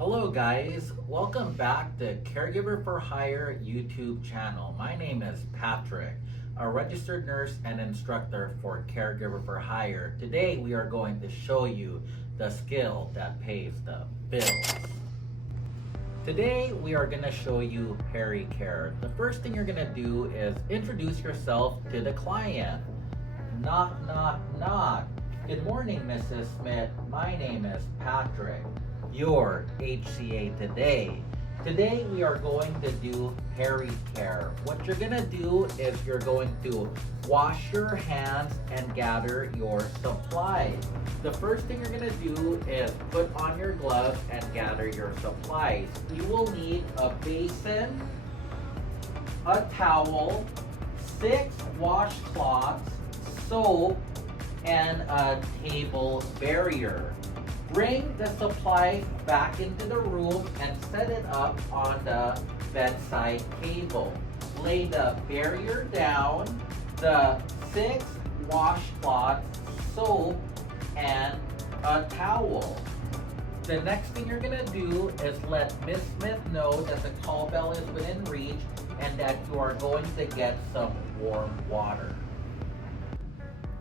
Hello guys, welcome back to Caregiver for Hire YouTube channel. My name is Patrick, a registered nurse and instructor for Caregiver for Hire. Today we are going to show you the skill that pays the bills. Today we are going to show you Pericare. The first thing you're going to do is introduce yourself to the client. Knock, knock, knock. Good morning, Mrs. Smith. My name is Patrick, your HCA today. Today we are going to do Pericare. What you're gonna do is you're going to wash your hands and gather your supplies. The first thing you're gonna do is put on your gloves and gather your supplies. You will need a basin, a towel, 6 washcloths, soap, and a table barrier. Bring the supplies back into the room and set it up on the bedside table. Lay the barrier down, the 6 washcloths, soap, and a towel. The next thing you're gonna do is let Miss Smith know that the call bell is within reach and that you are going to get some warm water.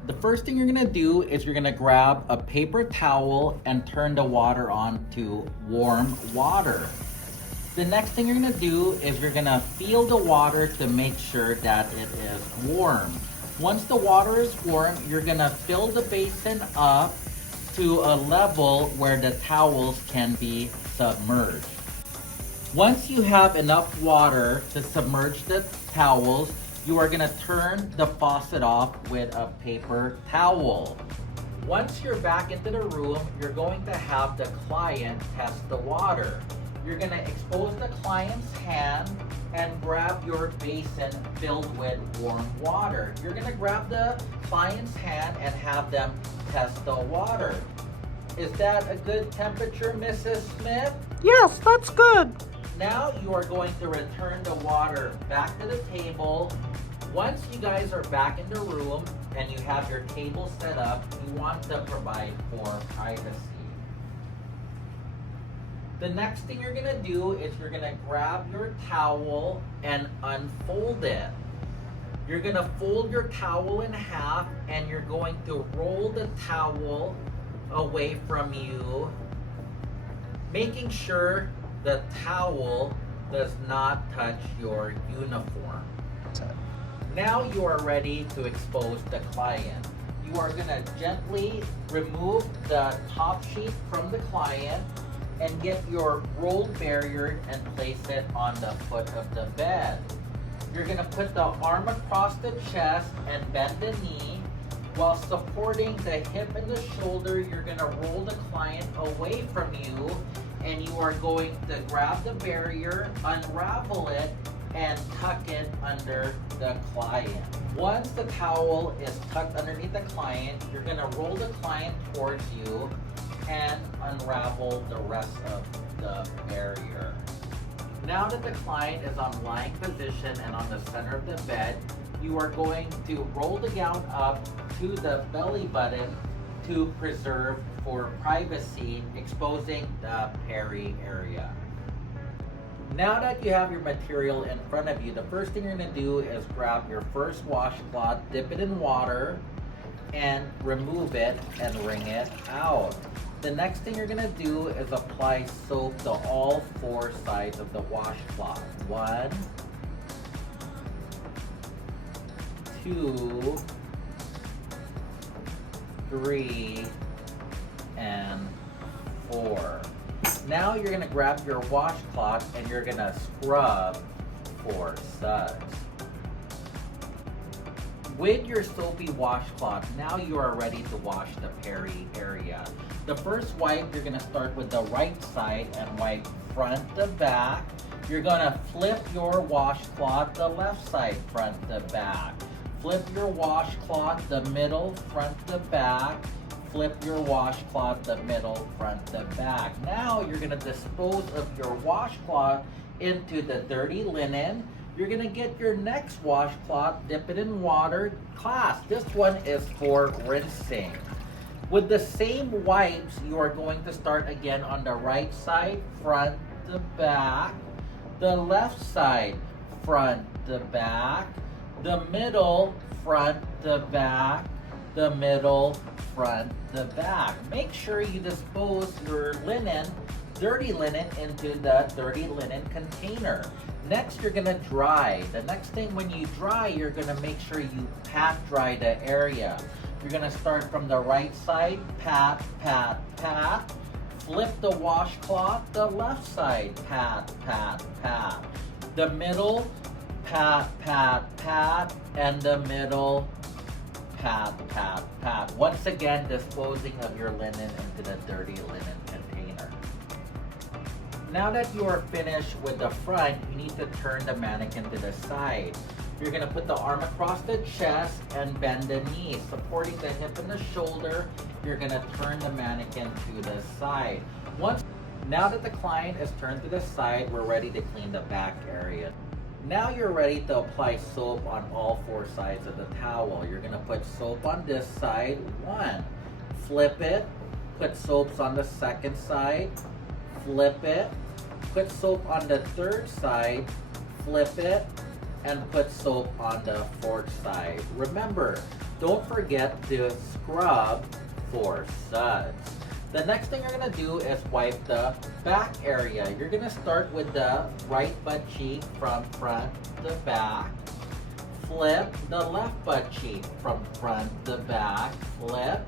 The first thing you're gonna do is you're gonna grab a paper towel and turn the water on to warm water. The next thing you're gonna do is you're gonna feel the water to make sure that it is warm. Once the water is warm, you're gonna fill the basin up to a level where the towels can be submerged. Once you have enough water to submerge the towels, you are going to turn the faucet off with a paper towel. Once you're back into the room, you're going to have the client test the water. You're going to expose the client's hand and grab your basin filled with warm water. You're going to grab the client's hand and have them test the water. Is that a good temperature, Mrs. Smith? Yes, that's good. Now you are going to return the water back to the table. Once you guys are back in the room and you have your table set up, you want to provide for privacy. The next thing you're gonna do is you're gonna grab your towel and unfold it. You're gonna fold your towel in half and you're going to roll the towel away from you, making sure the towel does not touch your uniform. Now you are ready to expose the client. You are going to gently remove the top sheet from the client and get your rolled barrier and place it on the foot of the bed. You're going to put the arm across the chest and bend the knee. While supporting the hip and the shoulder, you're going to roll the client away from you, and you are going to grab the barrier, unravel it, and tuck it under the client. Once the towel is tucked underneath the client, you're going to roll the client towards you and unravel the rest of the barrier. Now that the client is on lying position and on the center of the bed, you are going to roll the gown up to the belly button to preserve for privacy, exposing the peri area. Now that you have your material in front of you, the first thing you're going to do is grab your first washcloth, dip it in water, and remove it and wring it out. The next thing you're going to do is apply soap to all 4 sides of the washcloth. 1, 2, 3, and 4. Now you're going to grab your washcloth and you're going to scrub for suds. With your soapy washcloth, now you are ready to wash the peri area. The first wipe, you're going to start with the right side and wipe front to back. You're going to flip your washcloth the left side, front to back. Flip your washcloth the middle, front to back. Flip your washcloth the middle, front to back. Now you're going to dispose of your washcloth into the dirty linen. You're going to get your next washcloth, dip it in water. Class, this one is for rinsing. With the same wipes, you are going to start again on the right side, front to back, the left side, front to back, the middle, front to back, the middle, front to back. Make sure you dispose your linen, dirty linen, into the dirty linen container. Next, you're gonna dry. The next thing when you dry, you're gonna make sure you pat dry the area. You're gonna start from the right side, pat, pat, pat. Flip the washcloth, the left side, pat, pat, pat. The middle, pat, pat, pat, and the middle, pat, pat, pat. Once again, disposing of your linen into the dirty linen container. Now that you are finished with the front, you need to turn the mannequin to the side. You're gonna put the arm across the chest and bend the knees, supporting the hip and the shoulder. You're gonna turn the mannequin to the side. Now that the client is turned to the side, we're ready to clean the back area. Now you're ready to apply soap on all four sides of the towel. You're gonna put soap on this side, one. Flip it, put soaps on the second side, flip it, put soap on the third side, flip it, and put soap on the fourth side. Remember, don't forget to scrub for suds. The next thing you're gonna do is wipe the back area. You're gonna start with the right butt cheek from front to back. Flip the left butt cheek from front to back. Flip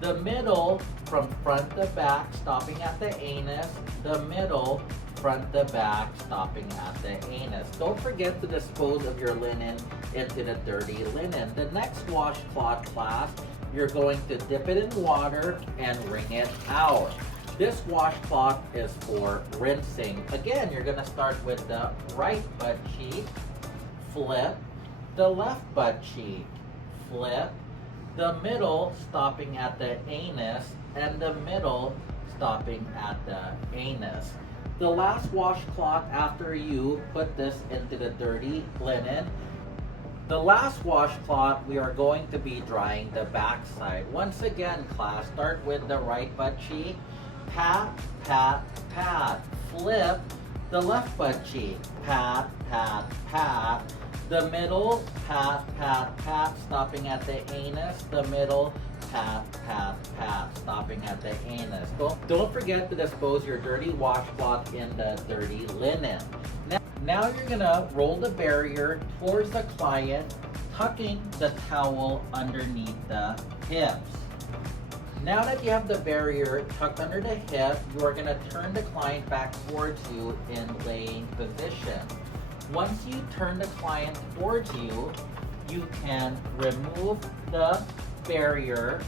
the middle from front to back, stopping at the anus. The middle, front to back, stopping at the anus. Don't forget to dispose of your linen into the dirty linen. The next washcloth class, you're going to dip it in water and wring it out. This washcloth is for rinsing. Again, you're gonna start with the right butt cheek, flip, the left butt cheek, flip, the middle stopping at the anus, and the middle stopping at the anus. The last washcloth after you put this into the dirty linen, the last washcloth, we are going to be drying the back side. Once again, class, start with the right butt cheek, pat, pat, pat. Flip the left butt cheek, pat, pat, pat. The middle, pat, pat, pat, stopping at the anus. The middle, pat, pat, pat, stopping at the anus. Don't forget to dispose your dirty washcloth in the dirty linen. Now you're gonna roll the barrier towards the client, tucking the towel underneath the hips. Now that you have the barrier tucked under the hip, you are gonna turn the client back towards you in laying position. Once you turn the client towards you, you can remove the barrier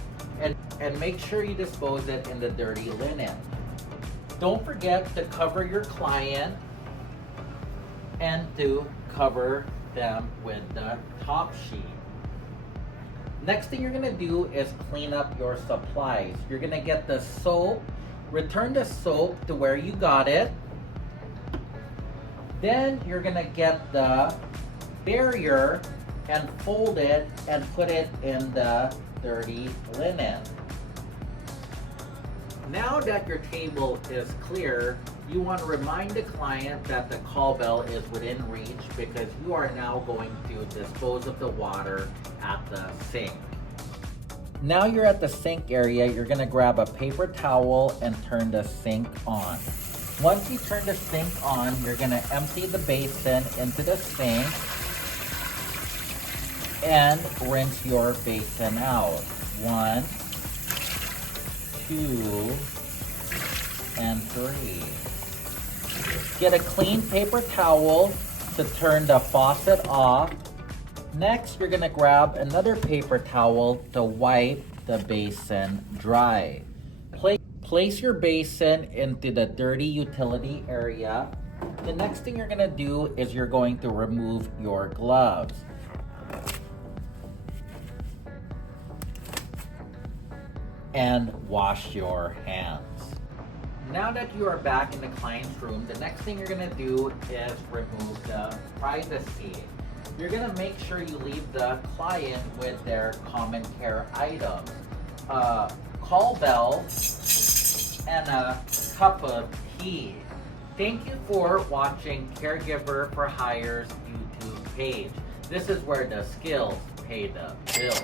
and make sure you dispose it in the dirty linen. Don't forget to cover your client and to cover them with the top sheet. Next thing you're gonna do is clean up your supplies. You're gonna get the soap, return the soap to where you got it. Then you're gonna get the barrier and fold it and put it in the dirty linen. Now that your table is clear, you want to remind the client that the call bell is within reach because you are now going to dispose of the water at the sink. Now you're at the sink area, you're going to grab a paper towel and turn the sink on. Once you turn the sink on, you're going to empty the basin into the sink and rinse your basin out. 1, 2, and 3. Get a clean paper towel to turn the faucet off. Next, you're gonna grab another paper towel to wipe the basin dry. Place your basin into the dirty utility area. The next thing you're gonna do is you're going to remove your gloves. And wash your hands. Now that you are back in the client's room, the next thing you're gonna do is remove the privacy. You're gonna make sure you leave the client with their common care items. call bell, and a cup of tea. Thank you for watching Caregiver for Hire's YouTube page. This is where the skills pay the bills.